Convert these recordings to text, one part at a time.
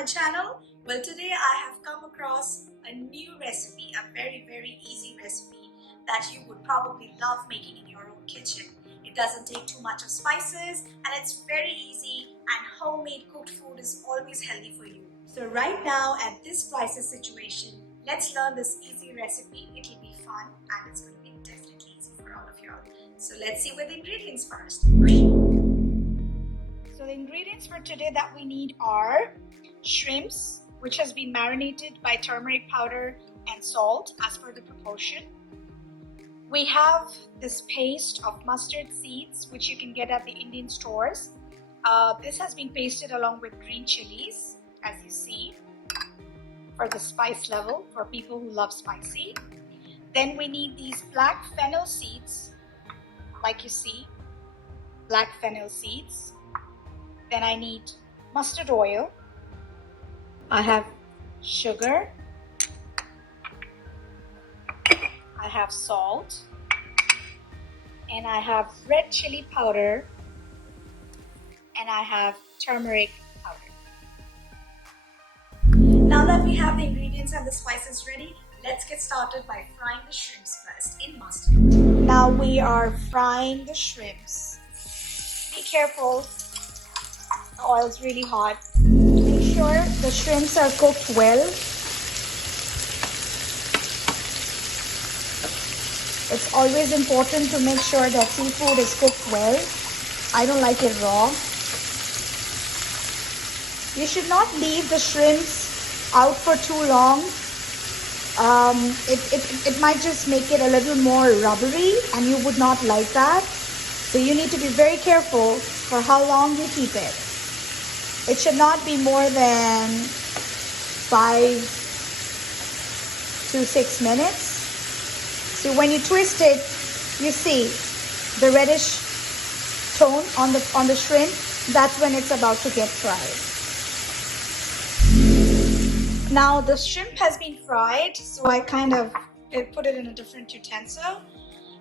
my channel. Well, today I have come across a new recipe, a very easy recipe that you would probably love making in your own kitchen. It doesn't take too much of spices and it's very easy, and homemade cooked food is always healthy for you. So right now at this crisis situation, let's learn this easy recipe. It'll be fun and it's going to be definitely easy for all of y'all. So let's see with the ingredients first. So the ingredients for today that we need are shrimps, which has been marinated by turmeric powder and salt as per the proportion. We have this paste of mustard seeds, which you can get at the Indian stores. This has been pasted along with green chilies, as you see, for the spice level, for people who love spicy. Then we need these black fennel seeds, like you see, black fennel seeds. Then I need mustard oil. I have sugar. I have salt. And I have red chili powder. And I have turmeric powder. Now that we have the ingredients and the spices ready, let's get started by frying the shrimps first in mustard oil. Now we are frying the shrimps. Be careful. The oil is really hot. Make sure the shrimps are cooked well. It's always important to make sure that seafood is cooked well. I don't like it raw. You should not leave the shrimps out for too long. It might just make it a little more rubbery and you would not like that. So you need to be very careful for how long you keep it. It should not be more than 5 to 6 minutes. So when you twist it, you see the reddish tone on the shrimp. That's when it's about to get fried. Now the shrimp has been fried, so I kind of put it in a different utensil.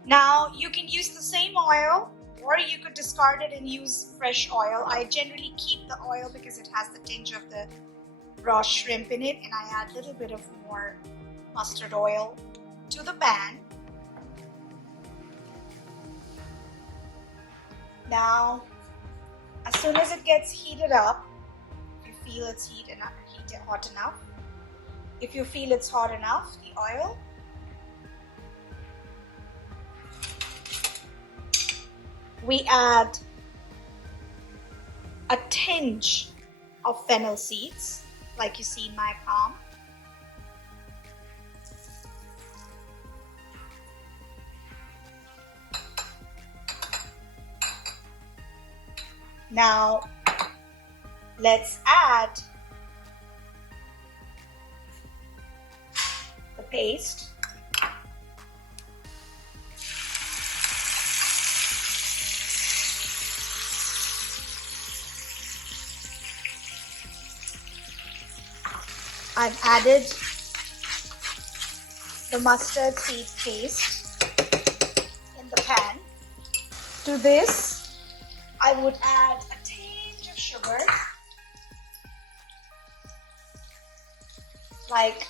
Now you can use the same oil, or you could discard it and use fresh oil. I generally keep the oil because it has the tinge of the raw shrimp in it, and I add a little bit of more mustard oil to the pan. Now, as soon as it gets heated up, if you feel it's hot enough, if you feel it's hot enough, the oil, we add a tinge of fennel seeds, like you see in my palm. Now, let's add the paste. I've added the mustard seed paste in the pan. To this, I would add a tinge of sugar, like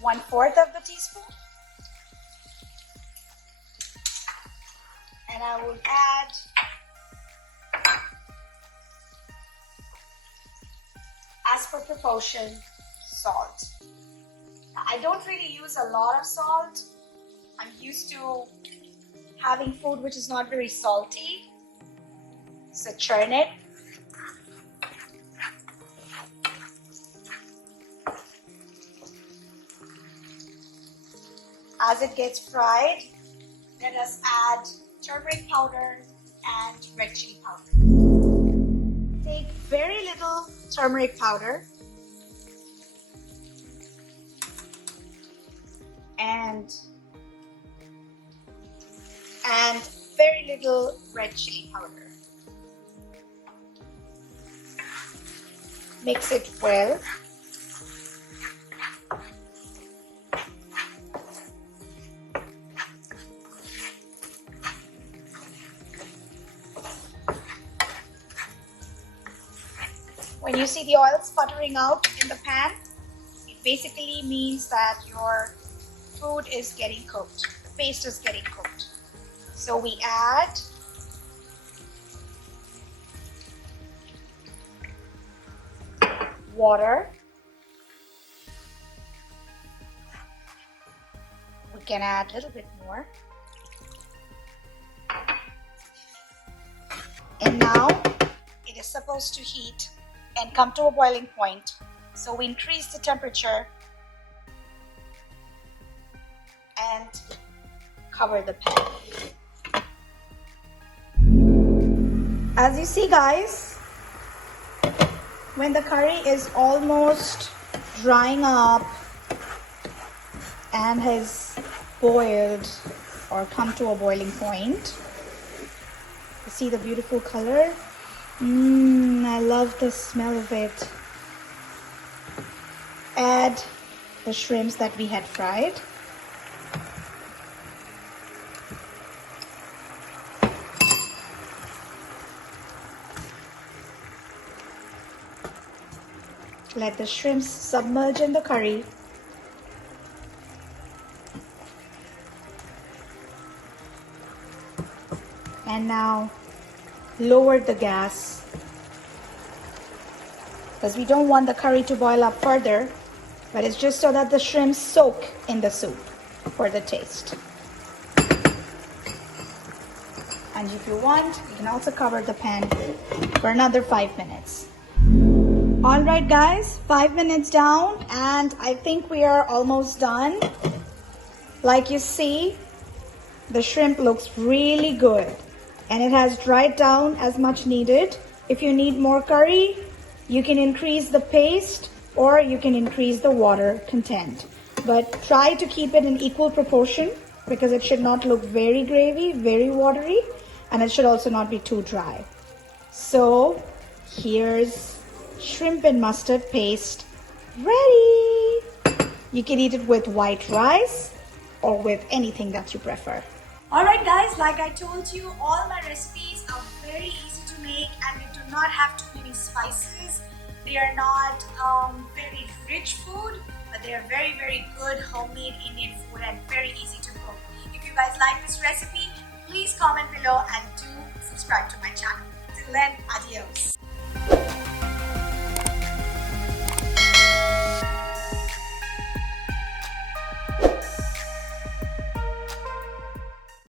1/4 of the teaspoon. And I will add as per proportion, salt. Now, I don't really use a lot of salt. I'm used to having food which is not very salty. So churn it. As it gets fried, let us add turmeric powder and red chili powder. Take very little turmeric powder and very little red chili powder. Mix it well. When you see the oil sputtering out in the pan, it basically means that your food is getting cooked. The paste is getting cooked. So we add water. We can add a little bit more. And now it is supposed to heat and come to a boiling point. So we increase the temperature and cover the pan. As you see, guys, when the curry is almost drying up and has boiled or come to a boiling point, you see the beautiful color. I love the smell of it. Add the shrimps that we had fried. Let the shrimps submerge in the curry. And now lower the gas, because we don't want the curry to boil up further, but it's just so that the shrimps soak in the soup for the taste. And if you want, you can also cover the pan for another 5 minutes. All right, guys, 5 minutes down, and I think we are almost done. Like you see, the shrimp looks really good, and it has dried down as much needed. If you need more curry, you can increase the paste or you can increase the water content. But try to keep it in equal proportion, because it should not look very gravy, very watery, and it should also not be too dry. So here's shrimp and mustard paste ready. You can eat it with white rice or with anything that you prefer. Alright guys, like I told you, all my recipes are very easy to make and they do not have too many spices. They are not very rich food, but they are very, very good homemade Indian food and very easy to cook. If you guys like this recipe, please comment below and do subscribe to my channel. Till then, adios.